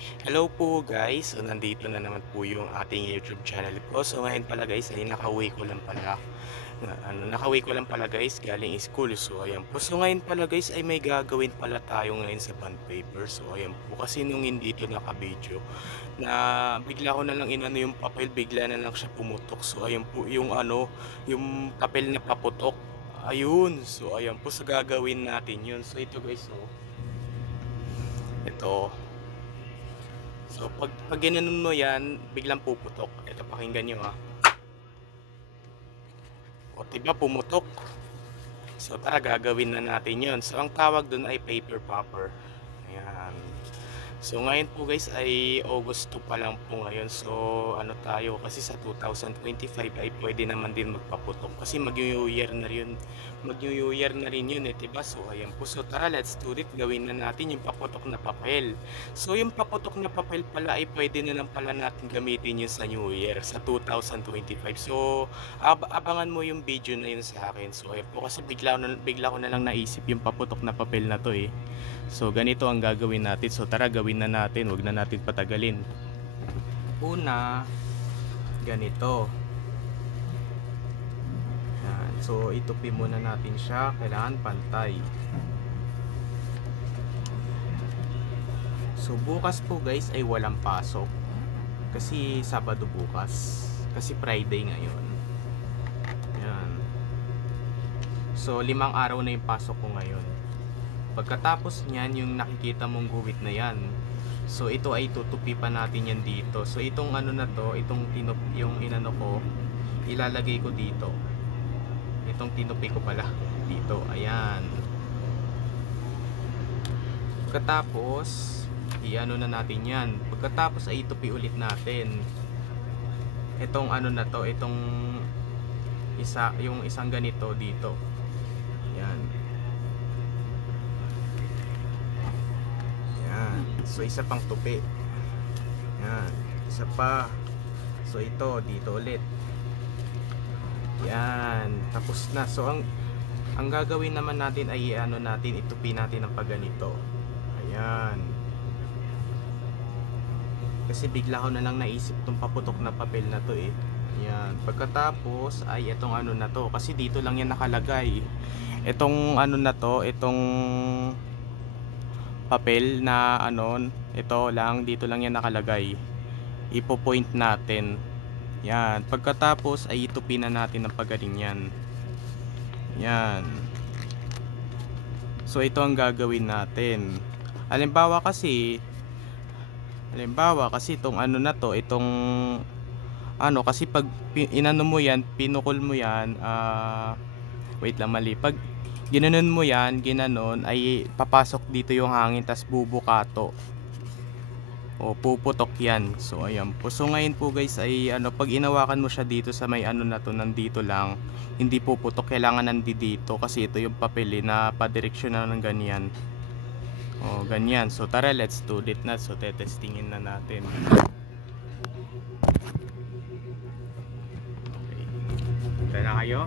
Hello po guys, so nandito na naman po yung ating YouTube channel ko. So ngayon pala guys ay nakauwi ko lang pala. Nakauwi ko lang pala guys galing school. So ayan po. So ngayon pala guys ay may gagawin pala tayo ngayon sa bond paper. So ayan po kasi nung hindi ito naka-video na bigla ko na lang inano yung papel, bigla na lang siya pumutok. So ayan po yung yung papel na paputok. Ayun. So ayan po sa gagawin natin yun. So ito guys, so ito. So, pag ginanon mo yan, biglang puputok. Ito, pakinggan nyo ha. O, diba pumutok? So, tara, gagawin na natin yun. So, ang tawag dun ay paper popper. Ayan. So, ngayon po guys ay August 2 pa lang po ngayon. So, ano tayo, kasi sa 2025 ay pwede naman din magpaputok. Kasi mag-New Year na rin. Mag-New Year na rin yun, diba? So, ayan po. So, tara, let's do it. Gawin na natin yung paputok na papel. So, yung paputok na papel pala ay pwede na lang pala natin gamitin yun sa New Year, sa 2025. So, abangan mo yung video na yun sa akin. So, ayan po. Kasi bigla ko na lang naisip yung paputok na papel na to eh. So, ganito ang gagawin natin. So, tara, gawin na natin. Huwag na natin patagalin. Una, ganito. Yan. So, itupi muna natin siya. Kailangan pantay. So, bukas po guys ay walang pasok. Kasi Sabado bukas. Kasi Friday ngayon. Yan. So, 5 araw na yung pasok ko ngayon. Pagkatapos niyan, yung nakikita mong guhit na yan, so ito ay tutupi pa natin yan dito. So itong ano na to, itong yung inano ko, ilalagay ko dito. Itong tinupi ko pala dito, ayan. Pagkatapos iano na natin yan. Pagkatapos ay itupi ulit natin itong ano na to, itong yung isang ganito dito, ayan. So isa pang tupi. Yan, isa pa. So ito dito ulit. Yan, tapos na. So ang gagawin naman natin ay ano natin, itupi natin ng pagganito. Ayan. Kasi bigla ko na lang naisip tong paputok na papel na to eh. Yan. Pagkatapos ay itong ano na to, kasi dito lang yan nakalagay. Itong ano na to, itong papel na ano, ito lang, dito lang yan nakalagay. Ipo-point natin. Yan. Pagkatapos ay itupi na natin ng pagganyan. Yan. So ito ang gagawin natin. Halimbawa kasi itong ano na to, itong ano, kasi pag inano mo yan, pinukol mo yan, wait lang, mali. Pag ginanon mo yan, ginanon, ay papasok dito yung hangin, tas bubukato o puputok yan. So ayan po. So ngayon po guys ay ano, pag inawakan mo siya dito sa may ano na to, nandito lang, hindi puputok, kailangan nandito kasi ito yung papel na padireksyon na ng ganyan. O ganyan. So tara, let's do it na. So tetestingin na natin. Okay. Tara na kayo.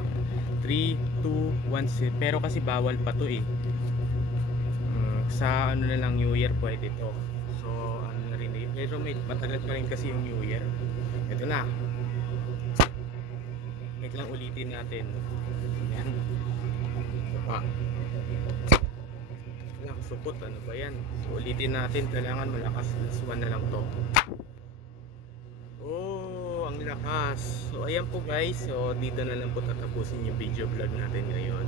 3, 2, 1, pero kasi bawal pa to eh. Sa ano na lang New Year pwede to. So ano na rin eh. Pero may matagal pa rin kasi yung New Year. Ito na. Wait lang, ulitin natin. Ayan. Lang, supot. Ano ba yan? So ulitin natin. Kailangan malakas. Last one na lang to. Oh, ang lakas. So ayan po guys, so dito na lang po tatapusin yung video vlog natin ngayon.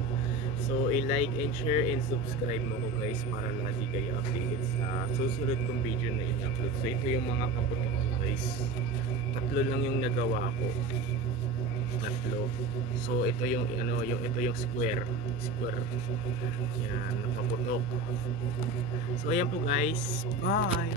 So i-like and share and subscribe mo ko guys para lagi kayo updated sa susunod kong video na i-upload. So ito yung mga paputok ko guys. 3 lang yung nagawa ko. 3. So ito yung ano, ito yung square. Yan, napaputok. So ayan po guys. Bye.